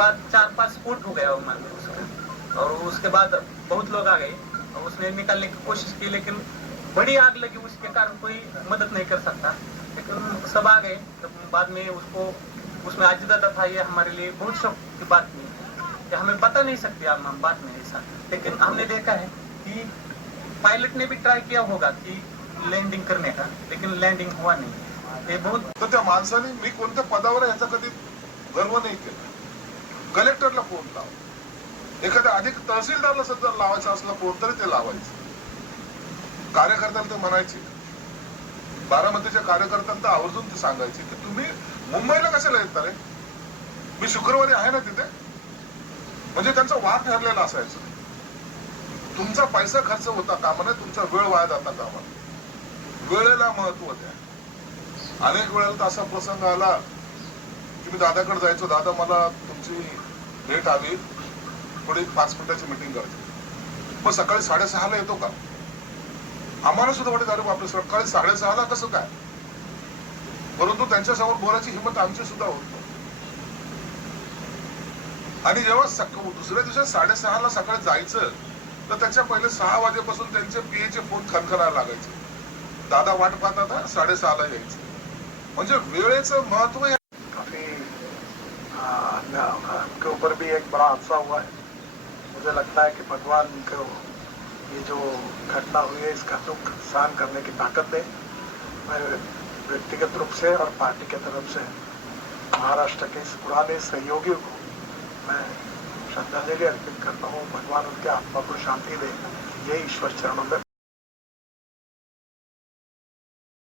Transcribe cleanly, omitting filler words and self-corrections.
बाद 4-5 फुट हो गया मान लो उसका। और उसके बाद बहुत लोग आ गए और उसने निकालने की कोशिश की, लेकिन बड़ी आग लगी, उसके कारण कोई मदद नहीं कर सकता। लेकिन सब आ गए, तब बाद में उसको उसमें अजदादा था। ये हमारे लिए बहुत शौक की बात नहीं है कि हमें बता नहीं सकते हम बात में ऐसा। लेकिन हमने देखा है कि पायलट ने भी ट्राई किया होगा कि लँडिंग करने का, लेकिन लँडिंग हुआ नहीं। हे बहुत तर त्या माणसाने मी कोणत्या पदावर आहे याचा कधी गर्व नाही केला. कलेक्टरला फोन लाव, एखाद्या अधिक तहसीलदारला सुद्धा लावायचं असलं फोन तरी ते लावायचं. कार्यकर्त्यांना ते म्हणायचे, बारामतीच्या कार्यकर्त्यांना आवर्जून ते सांगायचे की तुम्ही मुंबईला कशाला येता रे, मी शुक्रवारी आहे ना तिथे. म्हणजे त्यांचा वाद ठरलेला असायचा. तुमचा पैसा खर्च होता कामा नये, तुमचा वेळ वाया जाता कामा नये. वेळेला महत्व द्या. अनेक वेळेला तर असा प्रसंग आला की मी दादाकडे जायचो, दादा मला तुमची भेट हवी, थोडी 5 मिनिटाची मीटिंग करायची. मग सकाळी 6:30ला येतो का? आम्हाला सुद्धा वाटत अरे बापरे, सकाळी 6:30ला कसं काय? परंतु त्यांच्यासमोर बोलायची हिंमत आमची सुद्धा होत नाही. आणि जेव्हा दुसऱ्या दिवशी 6:30ला सकाळी जायचं तर त्याच्या पहिले 6 वाजेपासून त्यांचे पीएचे फोन खणखणायला लागायचे. दादा वाट पाहतात 6:30ला यायचं. म्हणजे वेळेचं महत्व. काफी के ऊपर भी एक बड़ा हादसा हुआ है. मुझे लगता है कि भगवान को ये जो घटना हुई है इसका दुख सहन करने की ताकत दे. मैं व्यक्तिगत रूप से और पार्टी के तरफ से महाराष्ट्र के इस पुराने सहयोगी को मैं श्रद्धांजलि अर्पित करता हूँ. भगवान उनके आत्मा को शांति दे, यही ईश्वर चरणों में